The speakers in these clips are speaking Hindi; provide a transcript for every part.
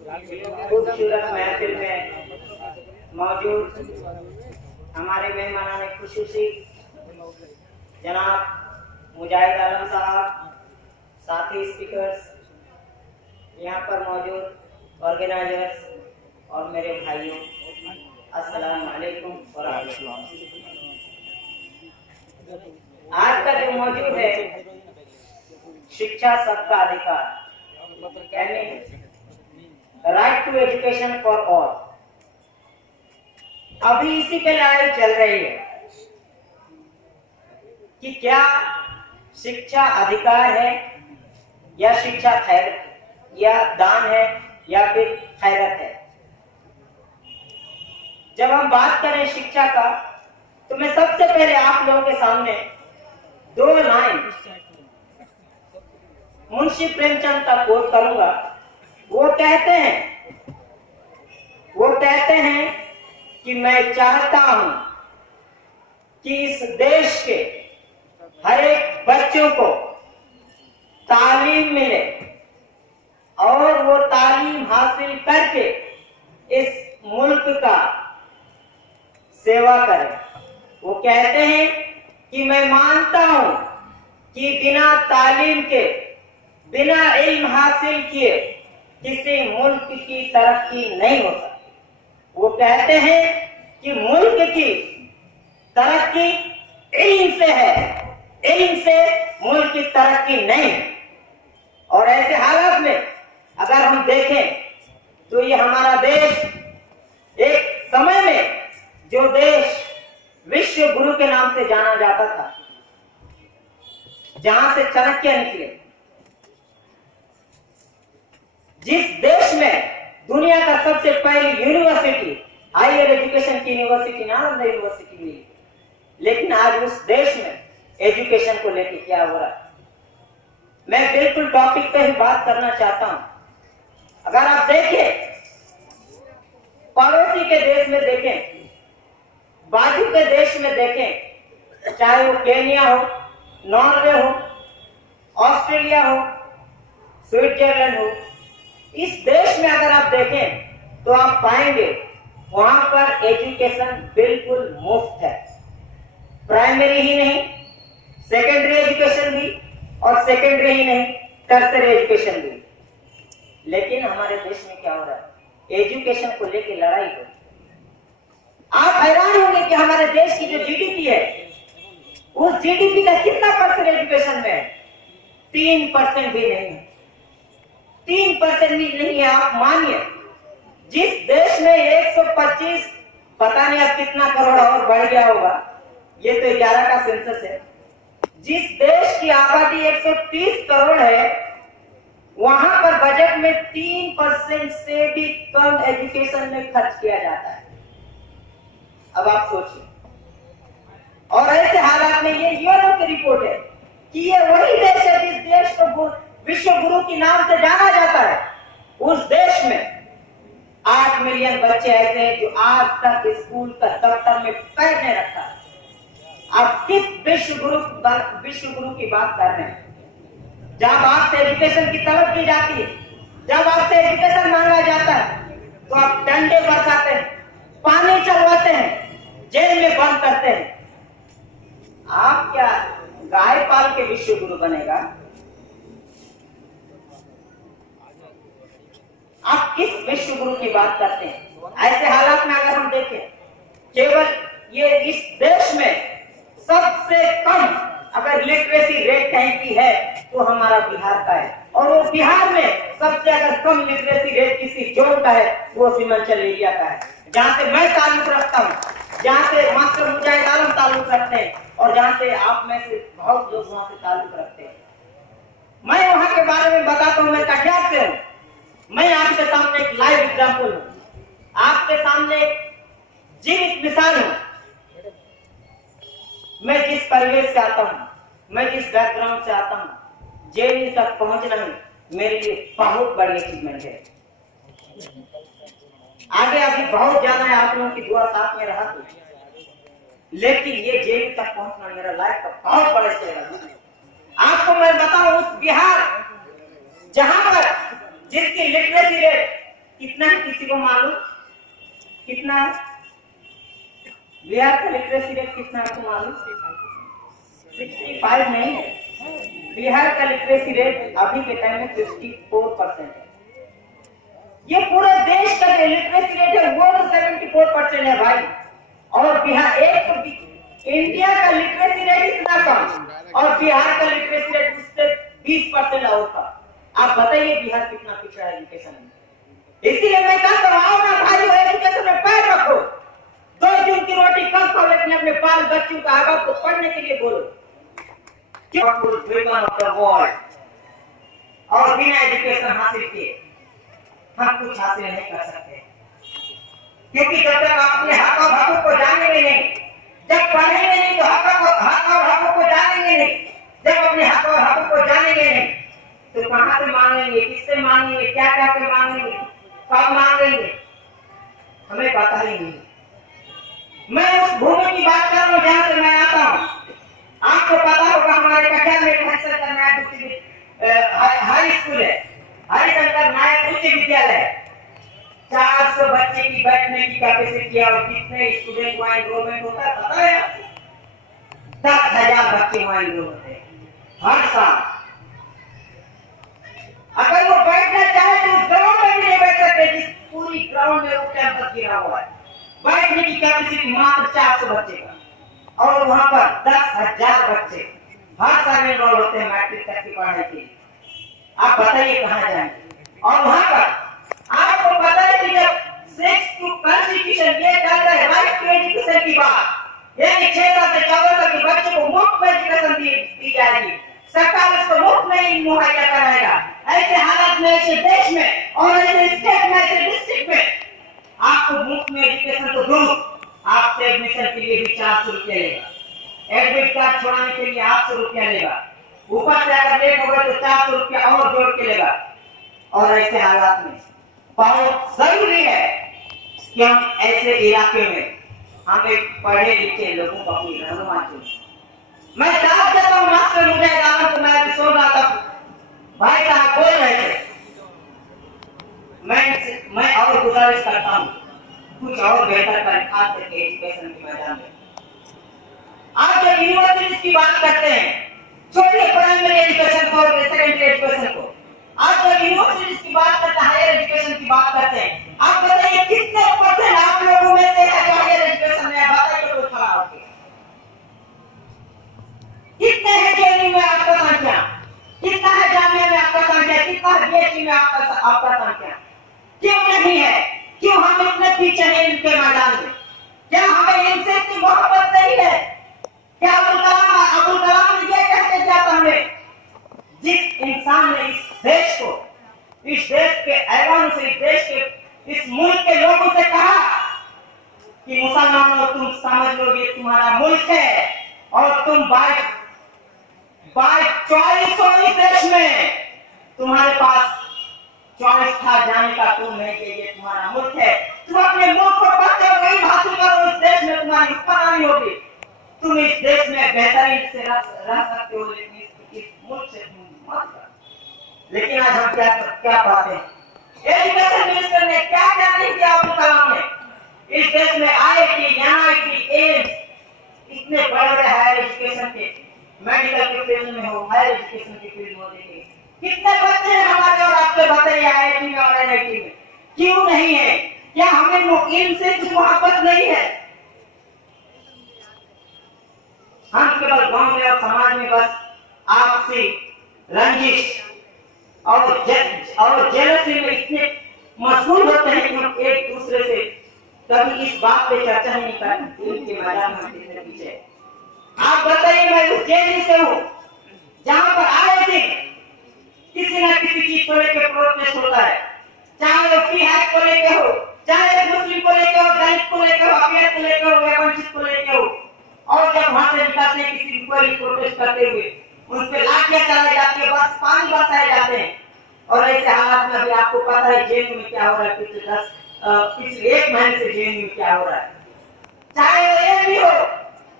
खूबसूरत महफिल में मौजूद हमारे मेहमानान खुसूसी जनाब मुजाहिद आलम साहब, साथी स्पीकर्स, यहाँ पर मौजूद ऑर्गेनाइजर्स और मेरे भाइयों, अस्सलाम वालेकुम व रहमतुल्लाह। आज का जो मौजूद है शिक्षा सबका अधिकार, यानी right to education for all. अभी इसी पे लड़ाई चल रही है कि क्या शिक्षा अधिकार है या शिक्षा खैर या दान है या फिर खैरत है। जब हम बात करें शिक्षा का, तो मैं सबसे पहले आप लोगों के सामने दो लाइन मुंशी प्रेमचंद का कोट करूंगा। वो कहते हैं कि मैं चाहता हूं कि इस देश के हर एक बच्चों को तालीम मिले और वो तालीम हासिल करके इस मुल्क का सेवा करें। वो कहते हैं कि मैं मानता हूं कि बिना तालीम के, बिना इल्म हासिल किए किसी मुल्क की तरक्की नहीं हो सकती। वो कहते हैं कि मुल्क की तरक्की इल्म से है, इल्म से मुल्क की तरक्की नहीं। और ऐसे हालात में अगर हम देखें तो ये हमारा देश एक समय में जो देश विश्व गुरु के नाम से जाना जाता था, जहां से चाणक्य निकले, जिस देश में दुनिया का सबसे पहली यूनिवर्सिटी, हायर एजुकेशन की यूनिवर्सिटी नालंदा यूनिवर्सिटी मिली, लेकिन आज उस देश में एजुकेशन को लेकर क्या हो रहा है, मैं बिल्कुल टॉपिक पे ही बात करना चाहता हूं। अगर आप देखें, पड़ोसी के देश में देखें, बाजू के देश में देखें, चाहे वो केन्या हो, नॉर्वे हो, ऑस्ट्रेलिया हो, स्विट्जरलैंड हो, इस देश में अगर आप देखें तो आप पाएंगे वहां पर एजुकेशन बिल्कुल मुफ्त है। प्राइमरी ही नहीं, सेकेंडरी एजुकेशन भी, और सेकेंडरी ही नहीं, टर्सरी एजुकेशन भी। लेकिन हमारे देश में क्या हो रहा है, एजुकेशन को लेकर लड़ाई हो। आप हैरान होंगे कि हमारे देश की जो जीडीपी है, उस जीडीपी का कितना परसेंट एजुकेशन में है? 3% भी नहीं है। 3% भी नहीं है। आप मानिए, जिस देश में 125, पता नहीं अब कितना करोड़ और बढ़ गया होगा, ये तो 11 का सेंसस है, जिस देश की आबादी 130 करोड़ है, वहां पर बजट में 3% से भी कम एजुकेशन में खर्च किया जाता है। अब आप सोचिए। और ऐसे हालात में ये यूएनओ की रिपोर्ट है कि ये वही देश है जिस देश को विश्व गुरु के नाम से जाना जाता है, उस देश में 8 मिलियन बच्चे ऐसे हैं जो आज तक स्कूल का दफ्तर में पैर नहीं रखा। आप किस विश्व गुरु की बात कर रहे हैं? जब आपसे एजुकेशन की तलब की जाती है, जब आपसे एजुकेशन मांगा जाता है, तो आप डंडे बरसाते हैं, पानी चलवाते हैं, जेल में बंद करते हैं। आप क्या गाय पाल के विश्व गुरु बनेगा? आप किस विश्व गुरु की बात करते हैं? ऐसे हालात में अगर हम देखें, केवल ये इस देश में सबसे कम अगर लिटरेसी रेट कहीं की है तो हमारा बिहार का है, और वो बिहार में सबसे अगर कम लिटरेसी रेट किसी जोन का है, वो सीमांचल एरिया का है, जहां से मैं ताल्लुक रखता हूं, जहां से मास्टर मुजाहिद आलम ताल्लुक रखते हैं, और जहां से आप में से बहुत लोग वहां से ताल्लुक रखते हैं। मैं वहां के बारे में बताता हूं, मैं कटिहार से हूं। मैं आपके सामने एक लाइव एग्जाम्पल हूं, आपके सामने एक जीवित मिसाल हूं। मैं जिस परिवेश से आता हूं, मैं जिस बैकग्राउंड से आता हूं, जेल तक पहुंचना मेरे लिए बहुत बड़ी अचीवमेंट है। आगे अभी बहुत ज्यादा है, आप लोगों की दुआ साथ में रहा तो, लेकिन ये जेल तक पहुंचना मेरा लाइफ का बहुत बड़ा स्टेप है। आपको मैं बताऊं, उस बिहार जहां पर जिसकी लिटरेसी रेट कितना है किसी को मालूम? कितना है? बिहार का लिटरेसी रेट कितना है आपको मालूम? 65 नहीं है। बिहार का लिटरेसी रेट अभी के टाइम में 64% है। ये पूरे देश का जो लिटरेसी रेट है वो तो 74% है भाई। और बिहार इंडिया का लिटरेसी रेट इतना कम और बिहार का लिटरेसी रेट उससे 20% और कम। आप बताइए बिहार कितना पिछड़ा है एजुकेशन में। इसीलिए मैं कहता हूं आओ ना भाई एजुकेशन में पैर रखो। 2 जून की रोटी कम खाओ लेकिन अपने बाल बच्चों का आवाज को पढ़ने के लिए बोलो। और बिना एजुकेशन हासिल किए हम कुछ हासिल नहीं कर सकते, क्योंकि जब तक आप अपने हक और हकों को जानेंगे नहीं, जब पढ़ेंगे नहीं तो हक और हकों को जानेंगे नहीं, जब अपने हक और हकों को जानेंगे नहीं तो कहां से मांगेंगे, किससे मांगेंगे, क्या क्या के मांगेंगे, कब मांगेंगे, हमें पता ही नहीं। मैं उस भूमि की बात कर रहा हूं जहां से मैं आता हूं। आपको पता होगा हमारे कटिया में हरिशंकर नायक हाई स्कूल है, हरिशंकर नायक उच्च विद्यालय। 400 बच्चे की बैठने की कैपेसिटी और कितने स्टूडेंट वहां एनरोलमेंट होता है पता है? 10,000 बच्चे वहां एनरोल होते हैं हर साल। अगर वो बैठना चाहे तो उस ग्राउंड में भी नहीं बैठ सकते, जिस पूरी ग्राउंड में वो कैंपस गिरा हुआ है। बैठने की कैपेसिटी मात्र 400 बच्चे का और वहां पर 10,000 बच्चे हर साल एनरोल होते हैं मैट्रिक तक की पढ़ाई के लिए। आप बताइए कहां जाएंगे? और वहां पर आपको पता है कि जब 6 टू कॉन्स्टिट्यूशन ये कहता है राइट टू एजुकेशन की बात, यानी 6 साल से 14 साल के बच्चों को मुफ्त में एजुकेशन दी जाएगी, सरकार उसको मुफ्त में मुहैया कराएगा। ऐसे हालात में, ऐसे देश में और ऐसे स्टेट में, ऐसे डिस्ट्रिक्ट में आपको मुफ्त में एजुकेशन तो दूर, आपसे एडमिशन के लिए भी 400 रुपया लेगा, एडमिट कार्ड छोड़ाने के लिए 800 रुपया लेगा, ऊपर से अगर लेट हो गए तो 400 रुपया और जोड़ के लेगा। और ऐसे हालात में बहुत जरूरी है कि हम ऐसे इलाके में हम एक पढ़े लिखे लोगों को अपनी रहनुमा चुने। मैं दाद देता हूँ मास्टर मुझे तो मैं सुन रहा था भाई साहब बोल रहे थे, मैं और गुजारिश करता हूँ कुछ और बेहतर करें, खास करके एजुकेशन के मैदान में। आप जब यूनिवर्सिटीज की बात करते हैं, छोड़िए प्राइमरी एजुकेशन को, सेकेंडरी एजुकेशन को, आप जब यूनिवर्सिटीज की बात करते हैं, हायर एजुकेशन की बात करते हैं, आप बताइए कितने % आप लोगों में से है जो हायर एजुकेशन में? बताइए कोई खड़ा होकर कितने हैं? जेएनयू में आपका संख्या कितना है? जामिया में आपका संख्या कितना है? बीएचयू में आपका संख्या क्यों नहीं है? क्यों हम इतने पीछे हैं इनके मैदान में? क्या हमें इनसे इतनी मोहब्बत नहीं है? क्या अब्दुल कलाम ने ये कहते क्या था हमें? जिस इंसान ने इस देश को, इस देश के ऐवान से, इस देश के, इस मुल्क के लोगों से कहा कि मुसलमानों तुम समझ लो ये तुम्हारा मुल्क है और तुम बाय चॉइस हो इस देश में, तुम्हारे पास चॉइस था जाने का, तुम नहीं कि ये तुम्हारा मुल्क है, तुम अपने मुल्क को पाते हो, वही हासिल करो, इस देश में तुम्हारी हुक्मरानी होगी, तुम इस देश में बेहतरीन से रह सकते हो, लेकिन इस मुल्क से तुम मत करो। लेकिन आज हम क्या पाते हैं? एजुकेशन मिनिस्टर ने क्या क्या नहीं किया अब्दुल कलाम ने इस देश में? IIT, NIT, एम्स, इतने बड़े हायर एजुकेशन के, मेडिकल के फील्ड में हो, हायर एजुकेशन के फील्ड में हो, देखिए कितने बच्चे हैं हमारे और आपके बताइए IIT में और NIT में क्यों नहीं है? क्या हमें इनसे कुछ मोहब्बत नहीं है? हम केवल गांव में और समाज में बस आपसी रंजिश और जेलसी में इतने मशगूल होते हैं कि हम एक दूसरे से कभी इस बात पे चर्चा नहीं करते इनके मैदान में कितने पीछे। आप बताइए, मैं उस जेल से हूँ जहां पर आए दिन किसी न किसी चीज को लेकर प्रोटेस्ट होता है, चाहे वो फ्री हैक को लेकर हो, चाहे मुस्लिम को लेकर हो, दलित को लेकर हो, अभियत को लेकर हो, वंचित को लेकर हो। और जब वहां से निकलते हैं किसी को प्रोटेस्ट करते हुए, उन पे लाठियां चलाई जाती है, बस पानी बरसाए जाते हैं। और ऐसे हालात में भी आपको पता है जेल में क्या हो रहा है, पिछले 1 महीने से जेल में क्या हो रहा है। चाहे वो ये भी हो,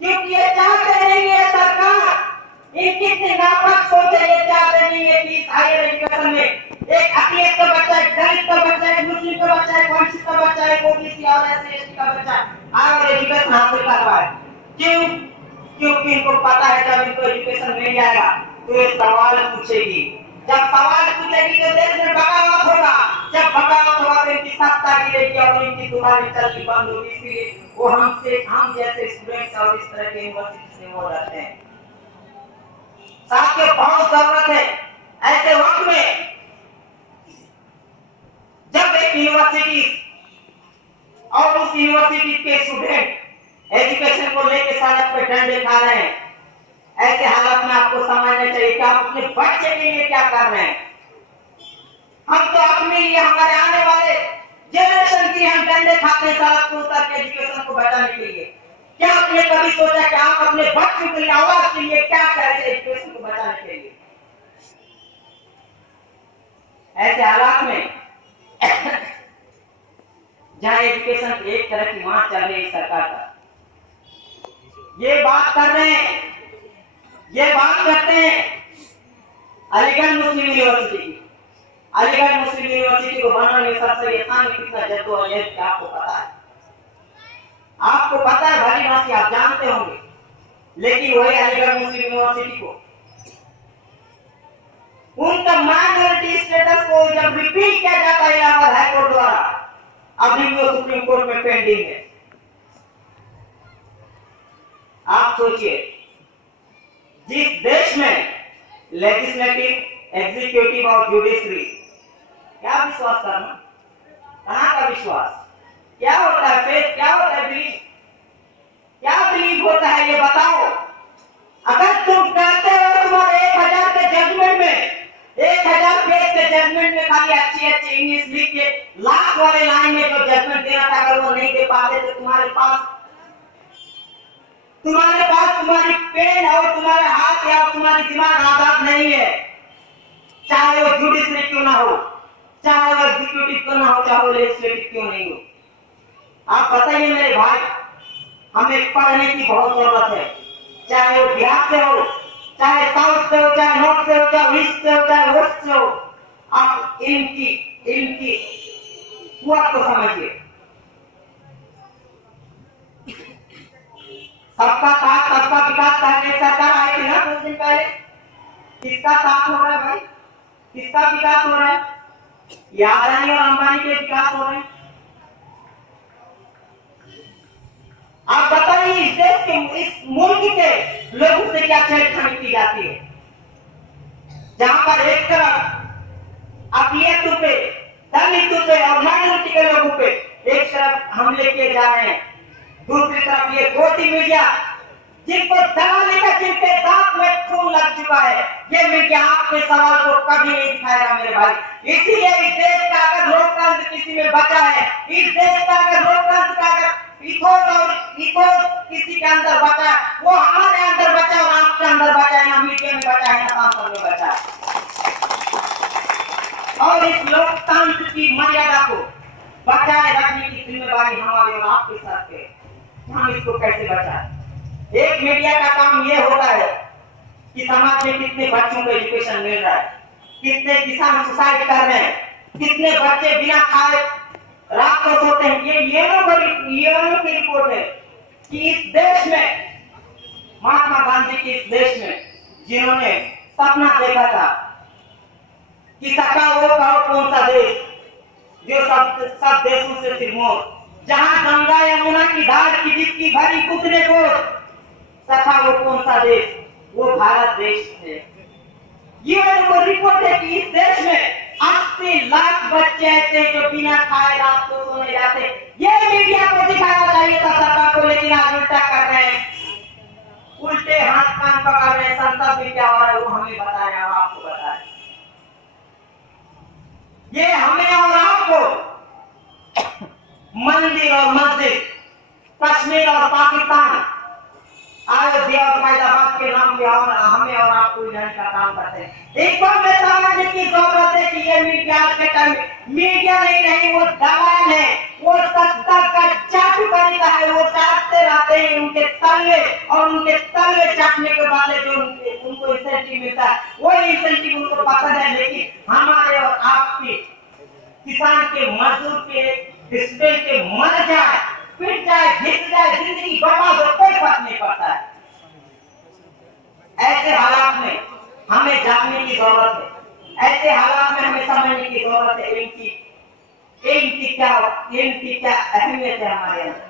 क्योंकि ये चाहते नहीं है सरकार, कितनी नापाक सोच है, ये चाहते नहीं है कि हायर एजुकेशन में एक अकलियत का बच्चा, एक दलित का बच्चा, एक मुस्लिम का और SC/ST का बच्चा आगे एजुकेशन हासिल कर पाए। क्यों? क्योंकि इनको पता है जब इनको एजुकेशन मिल जाएगा तो ये सवाल पूछेगी। जब सवाल पूछेगी तो देश में बगावत होगा। जब बगावत होगा तो इनकी सत्ता गिरेगी और इनकी दुकानें चलनी बंद होगी। इसलिए वो हम जैसे स्टूडेंट्स और इस तरह के यूनिवर्सिटी से वो रहते हैं। साथियों, बहुत जरूरत है ऐसे वक्त में जब एक यूनिवर्सिटी और उस यूनिवर्सिटी के स्टूडेंट एजुकेशन को लेकर सड़क पे डंडे खा रहे हैं, ऐसे हालात में आपको समझना चाहिए कि आप अपने बच्चे के लिए क्या कर रहे हैं। हम तो अपने लिए, हमारे आने वाले जनरेशन के लिए हम डंडे खाते हैं सड़क पर उतर के एजुकेशन को बचाने के लिए। क्या आपने कभी सोचा कि आप अपने बच्चों के लिए, आवाज के लिए क्या करें एजुकेशन को बचाने के लिए? ऐसे हालात में जहां एजुकेशन एक तरह की मार चल रही है सरकार का, ये बात कर रहे हैं, ये बात करते हैं अलीगढ़ मुस्लिम यूनिवर्सिटी की। अलीगढ़ मुस्लिम यूनिवर्सिटी को बनाने में सबसे आसान कितना जद्दोजहद क्या आपको पता है? आपको पता है भली भांति, आप जानते होंगे। लेकिन वही अलीगढ़ मुस्लिम यूनिवर्सिटी को उनका माइनॉरिटी स्टेटस को जब रिपील किया जाता है इलाहाबाद हाई कोर्ट द्वारा, अभी भी वो सुप्रीम कोर्ट में पेंडिंग है। आप सोचिए, जिस देश में लेजिस्लेटिव, एग्जीक्यूटिव और जुडिशरी, क्या विश्वास करना, कहां का विश्वास, क्या होता है फेथ, क्या होता है बिलीव, क्या बिलीव होता है ये बताओ। अगर तुम कहते हो तुम्हारे 1000 के जजमेंट में, 1000 पेज के जजमेंट में खाली अच्छी इंग्लिश लिख के लास्ट वाले लाइन में जो जजमेंट देना था अगर वो नहीं दे पाते तो तुम्हारे पास तुम्हारी पेन और तुम्हारे हाथ या तुम्हारी दिमाग आजाद नहीं है। चाहे वो जुडिशरी क्यों ना हो, चाहे वो एग्जीक्यूटिव क्यों ना हो, चाहे वो लेजिस्लेटिव क्यों नहीं हो। आप बताइए मेरे भाई, हमें पढ़ने की बहुत जरूरत है। चाहे वो बिहार से हो, चाहे साउथ से हो, चाहे नॉर्थ से हो, चाहे ईस्ट से हो, चाहे वेस्ट से हो, आप इनकी कुवत को समझिए। सबका साथ सबका विकास करने सरकार आई थी ना कुछ दिन पहले। किसका साथ हो रहा है भाई, किसका विकास हो रहा है? या अदानी और अंबानी के विकास हो रहे हैं? आप बताइए इस देश के, इस मुल्क के लोगों से क्या छेड़छाड़ की जाती है? जहां पर एक तरफ अकलियतों पे, दलितों पे और माइनॉरिटी के लोगों पे एक तरफ हमले किए जा रहे हैं, दूसरी तरफ ये गोदी मीडिया जिनको दबाने का, जिनके दांत में खून लग चुका है, ये मीडिया आपके सवाल को कभी नहीं दिखाएगा मेरे भाई। इसीलिए इस देश का अगर लोकतंत्र किसी में बचा है, इस देश का अगर लोकतंत्र का अगर इथोस किसी के अंदर बचा, वो हमारे अंदर बचा और आपके अंदर बचा है, ना मीडिया में बचा है, ना सांसद में बचा है। और इस लोकतंत्र की मर्यादा को बचाए रखने की जिम्मेदारी हमारे और आपके साथ है। हम इसको कैसे बचाएं? एक मीडिया का काम ये होता है कि समाज में कितने बच्चों को एजुकेशन मिल रहा है, कितने किसान सुसाइड कर रहे हैं, कितने बच्चे बिना खाए रात को सोते हैं। ये यूएनओ की रिपोर्ट है कि इस देश में, महात्मा गांधी के इस देश में, जिन्होंने सपना देखा था कि सका वो कहो कौन सा देश जो सब देशों से सिरमौर, जहां गंगा यमुना की धार की जिसकी भरी पुतले को सका वो कौन सा देश, वो भारत देश है। यूएनओ रिपोर्ट है कि इस देश में 80 लाख बच्चे ऐसे जो बिना खाए रात को सोने जाते। ये मीडिया को दिखाना चाहिए था सरकार को, लेकिन आज उल्टा कर रहे हैं, उल्टे हाथ कान पकड़ रहे हैं। संसद में क्या हो रहा है वो हमें बताया, आपको बताया। ये हमें और आपको मंदिर और मस्जिद, कश्मीर और पाकिस्तान, अयोध्या और फैजाबाद के नाम पे और हमें और आपको इधर का काम करते हैं। एक बार में समझने की जरूरत है कि ये मीडिया के टाइम मीडिया नहीं, वो दलाल है, वो सत्ता का चाटुकारी का है। वो चाटते रहते हैं उनके तलवे, और उनके तलवे चाटने के बाद जो उनको इंसेंटिव मिलता है वो इंसेंटिव उनको पसंद है। लेकिन हमारे और आपके किसान के, मजदूर के, स्टूडेंट के मर जाए, पिट जाए, घिस जाए, जिंदगी बर्बाद हो, कोई फर्क नहीं पड़ता है। ऐसे हालात में हमें जागने की जरूरत है। ऐसे हालात में हमें समझने की जरूरत है इनकी क्या अहमियत है हमारे अंदर।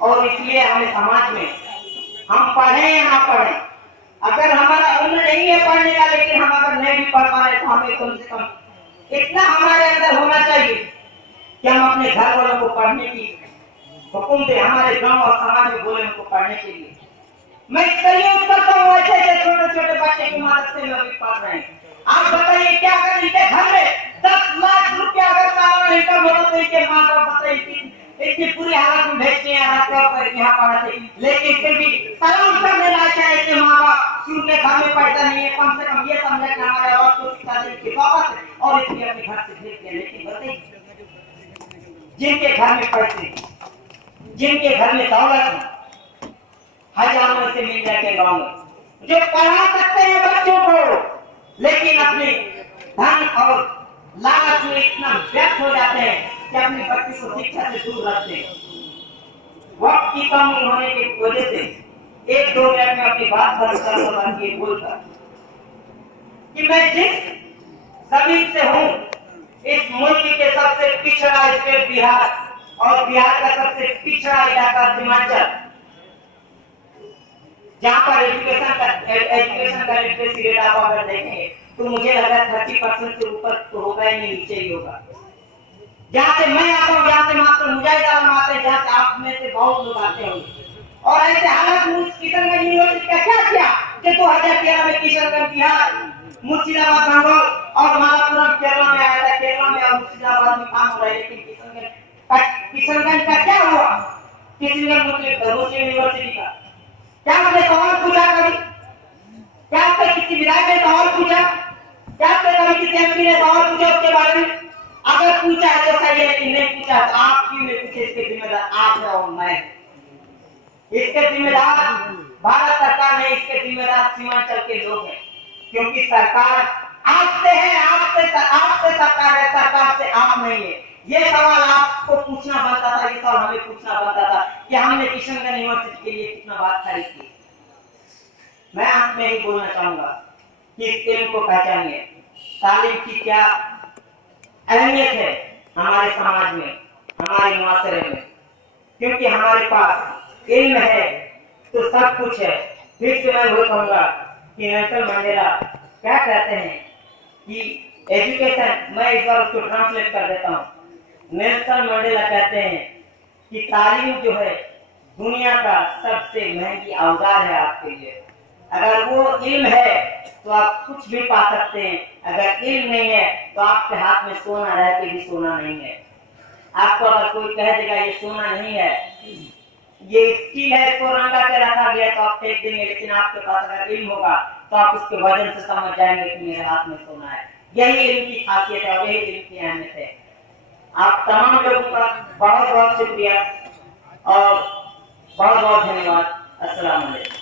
और इसलिए हमें समाज में हम पढ़े या ना पढ़े, अगर हमारा उम्र नहीं है पढ़ने का, लेकिन हम अगर नहीं भी पढ़ पा रहे तो हमें कम से कम इतना हमारे अंदर होना चाहिए कि हम अपने घर वालों को पढ़ने की हुक्म दें, हमारे गांव और समाज में बोले उनको पढ़ने के लिए। मैं सहयोग करता हूँ ऐसे छोटे छोटे बच्चे की मदद से लोग पढ़ रहे हैं। आप बताइए क्या अगर इनके घर में 10 लाख रुपया अगर सालाना इनकम होता तो इनके माँ बाप बताइए इतनी पूरी हालत में भेजते हैं यहाँ पढ़ाते, लेकिन फिर भी सलाम करने लायक है ऐसे माँ बाप कि उनके घर में पैसा नहीं है, कम से कम ये समझे कि हमारे औरत को शिक्षा देने की बात है और इसलिए अपने घर से भेज दिया। लेकिन बताइए जिनके घर में पैसे, जिनके घर में दौलत हजारों से मिल जाते गाँव में, जो पढ़ा सकते हैं बच्चों को, लेकिन अपने धन और लालच में इतना व्यस्त हो जाते हैं कि अपने बच्चे को शिक्षा से दूर रखते हैं। वक्त की कमी होने की वजह से 1-2 मिनट में अपनी बात बोलकर कि मैं जिस जमीन से हूँ, इस मुल्क के सबसे पिछड़ा स्टेट बिहार और बिहार का सबसे पिछड़ा इलाका सीमांचल, जहाँ पर एजुकेशन का लिटरेसी रेट आप अगर देखेंगे तो मुझे लग रहा है 30% से ऊपर तो होगा ही नहीं, नीचे ही होगा। जहाँ से मैं आता हूँ, जहाँ से मास्टर मुजाहिद आलम आते हैं, जहाँ से आप में से बहुत लोग आते होंगे। और ऐसे हालत में किशनगंज यूनिवर्सिटी का क्या किया कि 2013 में किशनगंज बिहार, मुर्शिदाबाद बंगाल और मालापुरम केरला में आया था। केरला में और मुर्शिदाबाद में काम हो रहा है, लेकिन किशनगंज का क्या हुआ? किशनगंज मुस्लिम यूनिवर्सिटी का क्या आपने सवाल पूछा कभी? क्या आपने किसी विधायक ने सवाल पूछा? क्या आपने कभी किसी एमपी ने सवाल पूछा उसके बारे में? अगर पूछा है तो सही है, कि नहीं पूछा तो आप क्यों नहीं पूछे? इसके जिम्मेदार आप है और मैं। इसके जिम्मेदार भारत सरकार नहीं, इसके जिम्मेदार सीमांचल के लोग हैं, क्योंकि सरकार आपसे है, आपसे सरकार है, सरकार से आप नहीं है। ये सवाल आपको पूछना बनता था, ये सवाल हमें पूछना बनता था कि हमने किशनगंज यूनिवर्सिटी के लिए कितना बात खरीद की। मैं अंत में ही बोलना चाहूंगा कि इस इल्म को पहचानिए, तालीम की क्या अहमियत है हमारे समाज में, हमारे मुआशरे में, क्योंकि हमारे पास इल्म है तो सब कुछ है। फिर से मैं वही कहूंगा कि नेल्सन मंडेला क्या कहते हैं कि एजुकेशन, मैं इस बार उसको ट्रांसलेट कर देता हूँ। नेल्सन मंडेला कहते हैं कि तालीम जो है दुनिया का सबसे महंगी औजार है आपके लिए। अगर वो इल्म है तो आप कुछ भी पा सकते हैं, अगर इल्म नहीं है तो आपके हाथ में सोना रह के भी सोना नहीं है। आपको अगर कोई कह देगा ये सोना नहीं है, ये स्टील है, इसको रंगा के रखा गया तो आप फेंक देंगे, लेकिन आपके पास अगर इल्म होगा तो आप उसके वजन से समझ जाएंगे कि मेरे हाथ में सोना है। यही इल्म की खासियत है और यही इल्म की अहमियत है। आप तमाम लोगों का बहुत बहुत शुक्रिया और बहुत बहुत धन्यवाद। अस्सलाम वालेकुम।